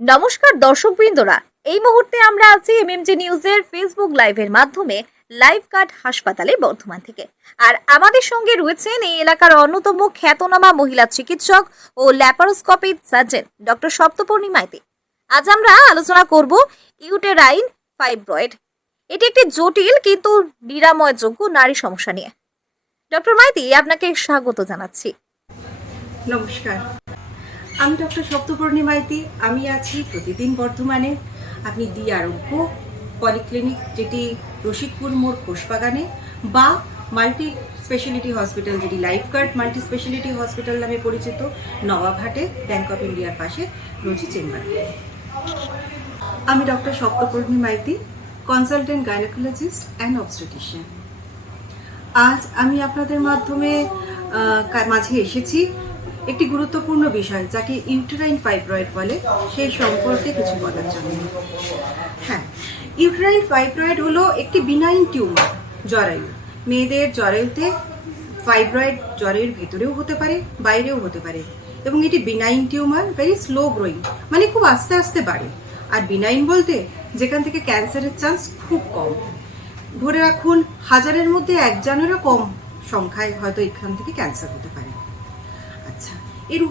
নমস্কার দর্শকবৃন্দরা, এই মুহূর্তে আমরা আছি এমএমজি নিউজের ফেসবুক লাইভের মাধ্যমে লাইভ কাট হাসপাতালে বর্ধমান থেকে। আর আমাদের সঙ্গে রয়েছেন এই এলাকার অন্যতম খ্যাতনামা মহিলা চিকিৎসক ও laparoscopic surgeon doctor Saptaparni Maiti. আজ আমরা আলোচনা করব ইউটেরাইন ফাইব্রয়েড। এটি একটি জটিল কিন্তু নিরাময়যোগ্য নারী সমস্যা নিয়ে। ডক্টর মাইতি, আপনাকে স্বাগত জানাচ্ছি। নমস্কার, আমি ডক্টর সপ্তপর্ণী মাইতি। আমি আছি প্রতিদিন বর্ধমানে। আপনি দি আরোগ্য পলিক্লিনিক, যেটি রশিদপুর মোড় খোসবাগানে, বা মাল্টি স্পেশালিটি হসপিটাল, যেটি Life Guard Multi speciality Hospital নামে পরিচিত, নবাবহাটে ব্যাংক অফ ইন্ডিয়ার পাশে রয়েছে চেম্বার। আমি doctor Saptaparni Maiti, consultant gynaecologist and obstetrician. আজ আমি আপনাদের মাধ্যমে মাঝে এসেছি একটি গুরুত্বপূর্ণ বিষয়, যাকে ইউটেরাইন ফাইব্রয়েড বলে, সেই সম্পর্কে কিছু বলার জন্য। হ্যাঁ, ইউটেরাইন ফাইব্রয়েড হলো একটি বিনাইন টিউমার, জরায়ু। মেয়েদের জরায়ুতে ফাইব্রয়েড জরায়ুর ভেতরেও হতে পারে, বাইরেও হতে পারে, এবং এটি benign tumour, very slow growing, মানে খুব আস্তে আস্তে বাড়ে। আর বিনাইন বলতে যেখান থেকে ক্যান্সারের চান্স খুব কম। ধরে রাখুন, হাজারের মধ্যে একজনেরও কম সংখ্যায় হয়তো এখান থেকে ক্যান্সার হতে পারে। আচ্ছা, এর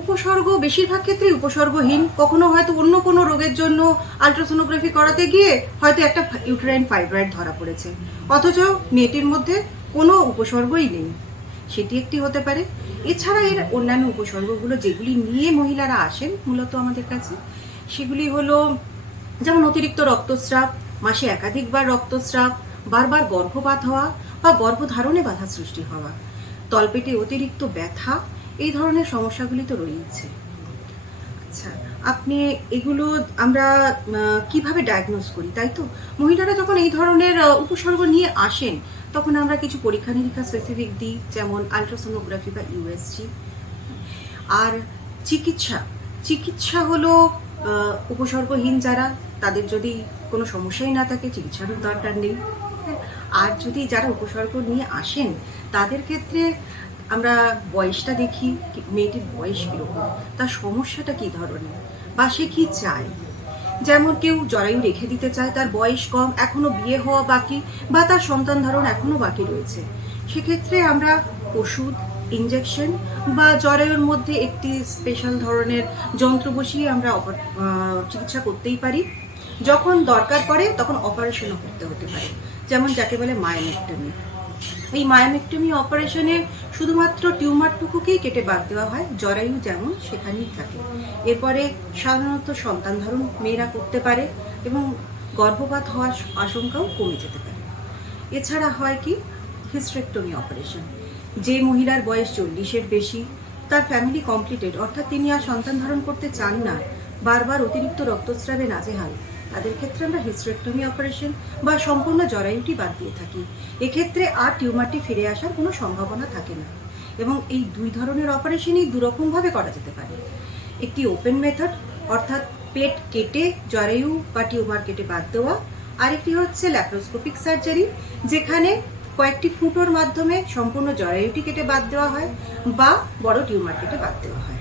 উপসর্গ বেশিরভাগ ক্ষেত্রে উপসর্গহীন। কখনো হয়তো অন্য কোনো রোগের জন্য আলট্রাসোনোগ্রাফি করাতে গিয়ে হয়তো একটা ইউটেরাইন ফাইব্রয়েড ধরা পড়েছে, অথচ মেয়েটির মধ্যে কোনো উপসর্গই নেই, সেটি একটি হতে পারে। এছাড়া এর অন্যান্য উপসর্গগুলো যেগুলি নিয়ে মহিলারা আসেন মূলত আমাদের কাছে, সেগুলি হলো যেমন অতিরিক্ত রক্তস্রাব, মাসে একাধিকবার রক্তস্রাব, বারবার গর্ভপাত হওয়া বা গর্ভধারণে বাধা সৃষ্টি হওয়া, তলপেটে অতিরিক্ত ব্যথা, এই ধরনের সমস্যাগুলি তো রয়েছে। আচ্ছা, আপনি এগুলো আমরা কিভাবে ডায়াগনোজ করি, তাই তো? মহিলারা যখন এই ধরনের উপসর্গ নিয়ে আসেন, তখন আমরা কিছু পরীক্ষা নিরীক্ষা স্পেসিফিক দিই, যেমন আলট্রাসোনোগ্রাফি বা ইউএসজি। আর চিকিৎসা হলো উপসর্গহীন যারা, তাদের যদি কোনো সমস্যাই না থাকে, চিকিৎসারও দরকার নেই। আর যদি যারা উপসর্গ নিয়ে আসেন, তাদের ক্ষেত্রে আমরা বয়সটা দেখি, মেয়েটির বয়স কীরকম, তার সমস্যাটা কী ধরনের, বা সে কী চায়। যেমন কেউ জরায়ু রেখে দিতে চায়, তার বয়স কম, এখনও বিয়ে হওয়া বাকি, বা তার সন্তান ধারণ এখনও বাকি রয়েছে, সেক্ষেত্রে আমরা ওষুধ, ইনজেকশন বা জরায়ুর মধ্যে একটি স্পেশাল ধরনের যন্ত্র বসিয়ে আমরা চিকিৎসা করতেই পারি। যখন দরকার পড়ে তখন অপারেশনও করতে হতে পারে, যেমন যাকে বলে মায়োমেক্টমি। এই মায়োমেক্টমি অপারেশনে শুধুমাত্র টিউমারটুকুকেই কেটে বাদ দেওয়া হয়, জরায়ু যেমন সেখানেই থাকে। এরপরে সাধারণত সন্তান ধারণ মেয়েরা করতে পারে এবং গর্ভপাত হওয়ার আশঙ্কাও কমে যেতে পারে। এছাড়া হয় কি, হিস্টেরেক্টমি অপারেশন। যে মহিলার বয়স 40-এর বেশি, তার ফ্যামিলি কমপ্লিটেড, অর্থাৎ তিনি আর সন্তান ধারণ করতে চান না, বারবার অতিরিক্ত রক্তস্রাবে নাজেহাল, তাদের ক্ষেত্রে আমরা হিস্টেরেক্টমি অপারেশন বা সম্পূর্ণ জরায়ুটি বাদ দিয়ে থাকি। এক্ষেত্রে আর টিউমারটি ফিরে আসার কোনো সম্ভাবনা থাকে না। এবং এই দুই ধরনের অপারেশনই দুরকমভাবে করা যেতে পারে। একটি ওপেন মেথড, অর্থাৎ পেট কেটে জরায়ু বা টিউমার কেটে বাদ দেওয়া। আরেকটি হচ্ছে ল্যাপারোস্কোপিক সার্জারি, যেখানে কয়েকটি ফুটোর মাধ্যমে সম্পূর্ণ জরায়ুটি কেটে বাদ দেওয়া হয় বা বড় টিউমার কেটে বাদ দেওয়া হয়।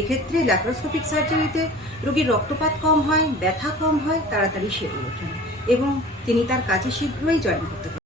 এক্ষেত্রে ল্যাপারোস্কোপিক সার্জারিতে রোগীর রক্তপাত কম হয়, ব্যথা কম হয়, তাড়াতাড়ি সেরে ওঠেন এবং তিনি তার কাজে শীঘ্রই জয়েন করতে পারেন।